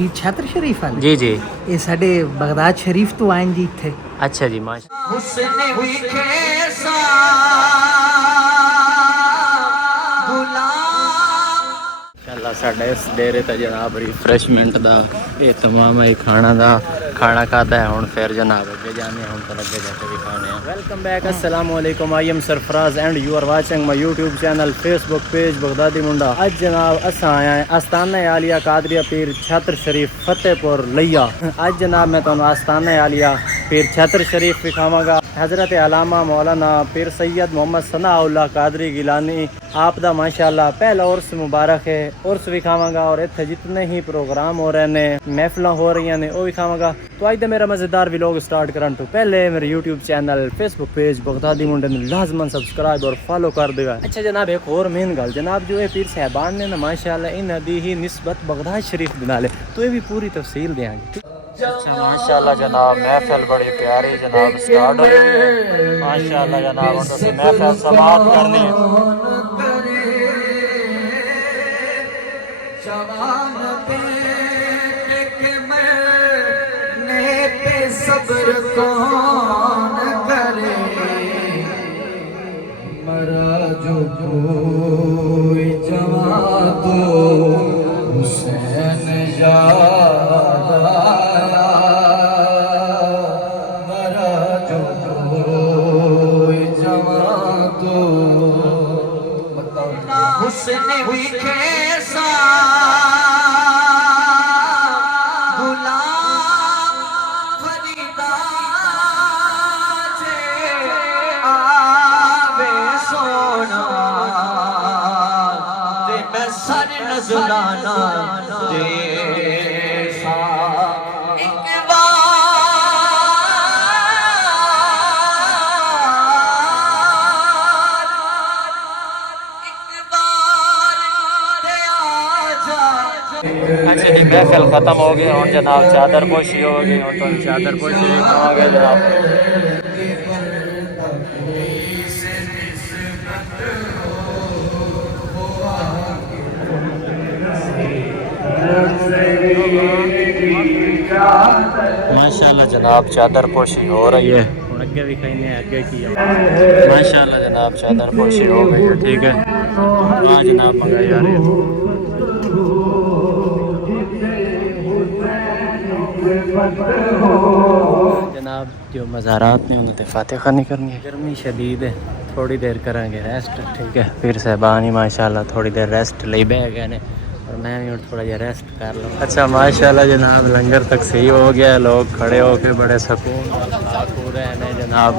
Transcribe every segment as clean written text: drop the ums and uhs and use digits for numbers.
ਪੀਰ ਛਤਰ ਸ਼ਰੀਫ ਵਾਲੇ ਜੀ ਜੀ। ਇਹ ਸਾਡੇ ਬਗਦਾਦ ਸ਼ਰੀਫ ਤੋਂ ਆਏ ਜੀ ਇੱਥੇ। ਅੱਛਾ ਜੀ ਮਾਸ਼ਾ ਹੁਸਨ ਵਿਖੇ ਸਾ ਅੱਲਾਹ ਸਾਡਾ ਇਸ ਡੇਰੇ ਤੇ ਜਨਾਬ ਰਿਫਰੈਸ਼ਮੈਂਟ ਦਾ ਇਹ ਤਮਾਮ ਹੈ ਖਾਣਾ ਦਾ ਖਾਣਾ ਖਾਦਾ ہے ہوں پھر جناب اگے جانے ہوں تو لگے جا کے بھی کھانے ہیں. Welcome back. السلام علیکم. I am Sarfraz and you are watching my YouTube channel Facebook page Baghdadi Munda. اج جناب اساں آیا ہیں آستانہ عالیہ قادریہ پیر چھتر شریف فتح پور لیا. اج جناب میں تمہیں آستانہ عالیہ پیر چھتر شریف دکھاواں گا. حضرت علامہ مولانا پیر سید محمد ثناء اللہ قادری گیلانی آپ دا ماشاءاللہ پہلا عرس مبارک ہے. عرس دکھاواں گا اور اتنے جتنے ہی پروگرام ہو رہے ہیں محفلاں ہو رہی ہیں وہ دکھاواں گا. تو اج دا میرا مزیدار ولاگ سٹارٹ کرن تو پہلے میرے YouTube channel Facebook page Baghdadi Monday میں لازماً سبسکرائب اور فالو کر دے گا. اچھا جناب ایک اور مین گل جناب جو ہے پیر صاحبان نے نا ماشاءاللہ ان دی ہی نسبت بغداد شریف بنا لے تو یہ بھی پوری تفصیل دیں گے. اچھا ماشاءاللہ جناب محفل بڑی پیاری جناب سٹارٹ ہوئی ہے. ماشاءاللہ جناب ہن تسی محفل سماعت کرنی ہے. صبر کون کرے مرا جو کوئی جوان تو حسین یاد آیا مرا جو کوئی جوان تو حسن بھی کیسا نظرانا جیسا ایک بار اچھا جی محفل ختم ہو گئی اور جناب چادر پوشی ہو گئی اور تو چادر پوشی ہو گئی جناب. ماشاءاللہ جناب چادر پوشی ہو رہی ہے اور اگے بھی کہیں نے اگے کی ماشاءاللہ جناب چادر پوشی ہو گئی ہے. ٹھیک ہے ہاں جناب منگائی آ رہی ہے. جناب جو مزارات نے انہوں نے فاتح خانی کرنی ہے. گرمی شدید ہے تھوڑی دیر کریں گے ریسٹ. ٹھیک ہے پھر صاحبان ہی ماشاءاللہ تھوڑی دیر ریسٹ لے بہ گئے نے اور میں بھی تھوڑا جہا ریسٹ کر لوں. اچھا ماشاءاللہ جناب لنگر تقسیم ہو گیا. لوگ کھڑے ہو کے بڑے سکون ہو رہے ہیں جناب.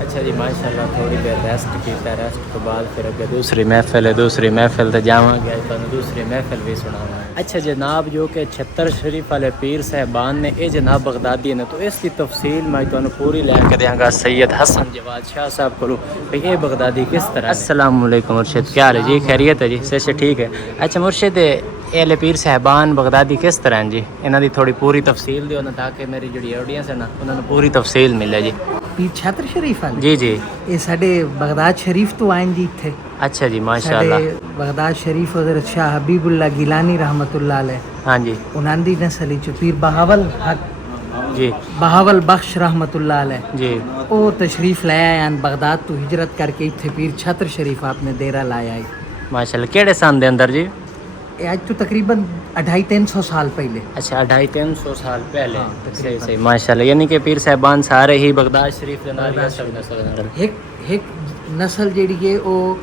اچھا جی ماشاءاللہ تھوڑی دیر ریسٹ کیتا ہے. ریسٹ کے بعد پھر اگے دوسری محفل ہے. دوسری محفل تے جاواں گے تو دوسری محفل بھی سناواں. اچھا جناب جو کہ چھتر شریف والے پیر صاحبان نے اے جناب بغدادی نے تو اس کی تفصیل میں تانوں پوری لے کے دیاں گا سید حسن جواد شاہ صاحب کو کہ یہ بغدادی کس طرح. السلام علیکم مرشد کیا حال ہے جی؟ خیریت ہے جی؟ سے ٹھیک ہے. اچھا مرشد اہل پیر صاحبان بغدادی کس طرح ہیں جی؟ انہاں دی تھوڑی پوری تفصیل دیو نا تاکہ میری جڑی آڈینس ہے نا انہاں نوں پوری تفصیل ملے جی. پیر چھتر شریف والے جی جی یہ ساڈے بغداد شریف تو آئے جی اتنے. اچھا جی ماشاءاللہ. بغداد شریف حضرت شاہ حبیب اللہ گیلانی رحمۃ اللہ علیہ ہاں جی انہاں دی نسل چ پیر بہاول حق جی بہاول بخش رحمۃ اللہ علیہ جی وہ تشریف لے آئے ہیں بغداد تو ہجرت کر کے اتنے پیر چھتر شریف آپ نے ڈیرا لایا ہے ماشاءاللہ. کیڑے سن دے اندر جی؟ آج تو تقریباً 250-300 سال پہلے. اچھا 250-300 سال پہلے. صحیح صحیح ماشاءاللہ. یعنی کہ پیر صاحبان سارے ہی بغداد شریف دے نال ایک نسل جیڑی ہے وہ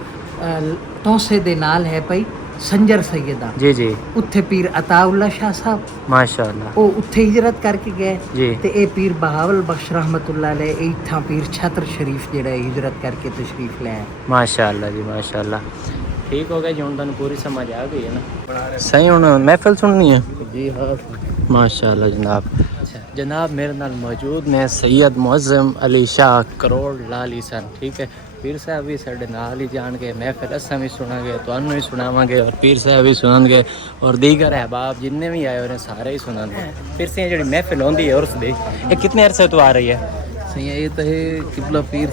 توسے دے نال ہے پئی سنجر سیدہ جی جی اتھے پیر عطا اللہ شاہ صاحب ماشاءاللہ وہ اتھے ہجرت کر کے گئے جی. تے اے پیر بہاول بخش رحمۃ اللہ علیہ ایتھاں پیر چھتر شریف جڑا ہے ہجرت کر کے تشریف لے آئے. ماشاءاللہ جی ماشاءاللہ. ٹھیک ہو گیا جی ہوں تمہیں پوری سمجھ آ گئی ہے نا. صحیح ہوں محفل سننی ہے جی ہاں ماشاءاللہ جناب. اچھا جناب میرے نال موجود نے سید معظم علی شاہ کروڑ لالی سن. ٹھیک ہے پیر صاحب بھی ساڈے نال ہی جان کے محفل اساں بھی سناں گے تانوں بھی سناواں گے اور پیر صاحب بھی سنان گے اور دیگر احباب جتنے بھی آئے ہوئے سارے ہی سنان گے. پھر سے جڑی محفل ہوندی ہے عرس دی یہ کتنے عرصے تو آ رہی ہے؟ ਸਈਆਂ ਇਹ ਤਾਂ ਇਹ ਕਿਬਲਾ ਪੀਰ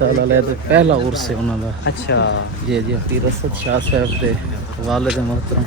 ਤਾਲਾ ਅਲੈਹ ਦਾ ਪਹਿਲਾ ਉਰਸ ਹੈ ਉਹਨਾਂ ਦਾ। ਅੱਛਾ ਜੀ ਜੀ ਪੀਰ ਅਸਦ ਸ਼ਾਹ ਸਾਹਿਬ ਦੇ ਵਾਲਿਦ ਮੁਹਤਰਮ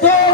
2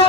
2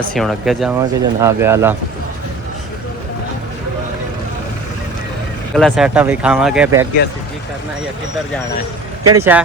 ਅਸੀਂ ਹੁਣ ਅੱਗੇ ਜਾਵਾਂਗੇ ਜਨਾਬ ਆਲਾ ਅਗਲਾ ਸੈਟਅਪ ਵਿਖਾਵਾਂਗੇ ਵੀ ਅੱਗੇ ਅਸੀਂ ਕੀ ਕਰਨਾ ਹੈ ਜਾਂ ਕਿੱਧਰ ਜਾਣਾ ਹੈ। ਕਿਹੜੀ ਸ਼ਾਹ?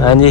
ਹਾਂਜੀ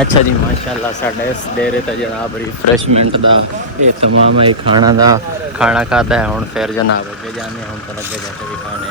ਅੱਛਾ ਜੀ ਮਾਸ਼ਾਅੱਲਾ ਸਾਡੇ ਇਸ ਡੇਰੇ ਤੇ ਜਨਾਬ ਰਿਫਰੈਸ਼ਮੈਂਟ ਦਾ ਇਹ ਤਮਾਮ ਹੈ ਖਾਣਾ ਦਾ ਖਾਣਾ ਖਾਦਾ ਹੈ। ਹੁਣ ਫਿਰ ਜਨਾਬ ਅੱਗੇ ਜਾਣੇ ਹੁਣ ਤਾਂ ਅੱਗੇ ਜਾ ਕੇ ਵਿਖਾਣੇ ਆ।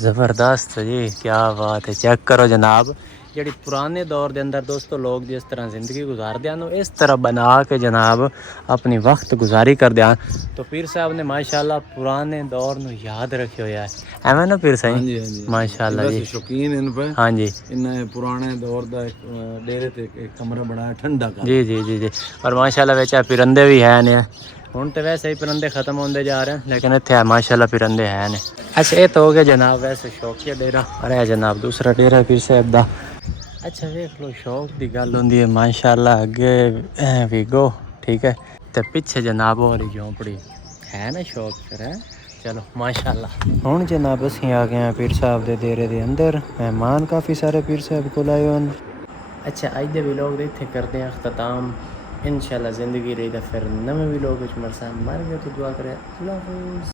زبردست جی، کیا بات ہے. چیک کرو جناب، جڑی پرانے دور دے اندر دوستو لوگ جس طرح زندگی گزاردے ہیں اس طرح بنا کے جناب اپنی وقت گزاری کر دیا. تو پیر صاحب نے ماشاءاللہ پرانے دور نو یاد رکھے ہویا ہے ایویں نا پیر صاحب؟ ماشاءاللہ جی، شوقین ان پہ. ہاں جی ان پرانے دور دا ایک ڈیرے تے ایک کمرہ بنایا ٹھنڈا کا. جی جی جی جی. اور ماشاءاللہ وچ پرندے بھی ہیں نے. ہوں تو ویسے ہی پرندے ختم ہوندے جا رہے ہیں لیکن اتنے ماشاءاللہ پرندے ہیں نے. اچھا یہ تو ہو گیا جناب ویسے شوقیہ ڈیرا، اور ہے جناب دوسرا ڈیرا پیر صاحب دا. اچھا ویکھ لو شوق دی گل ہوندی ہے ماشاءاللہ. اگے ویگو ٹھیک ہے، تے پیچھے جناب والی جھونپڑی ہے نا شوق پھر ہے. چلو ماشاءاللہ. ہوں جناب اسی آ گئے ہیں پیر صاحب دے ڈیرے دے اندر. مہمان کافی سارے پیر صاحب کو آئے ہوئے. اچھا اج دے ویلوگ اتنے کرتے ہیں اختتام. انشاءاللہ زندگی رہی تو پھر نویں ویلوگ وچ مرساں. مر گئے تو دعا کرے اللہ حافظ.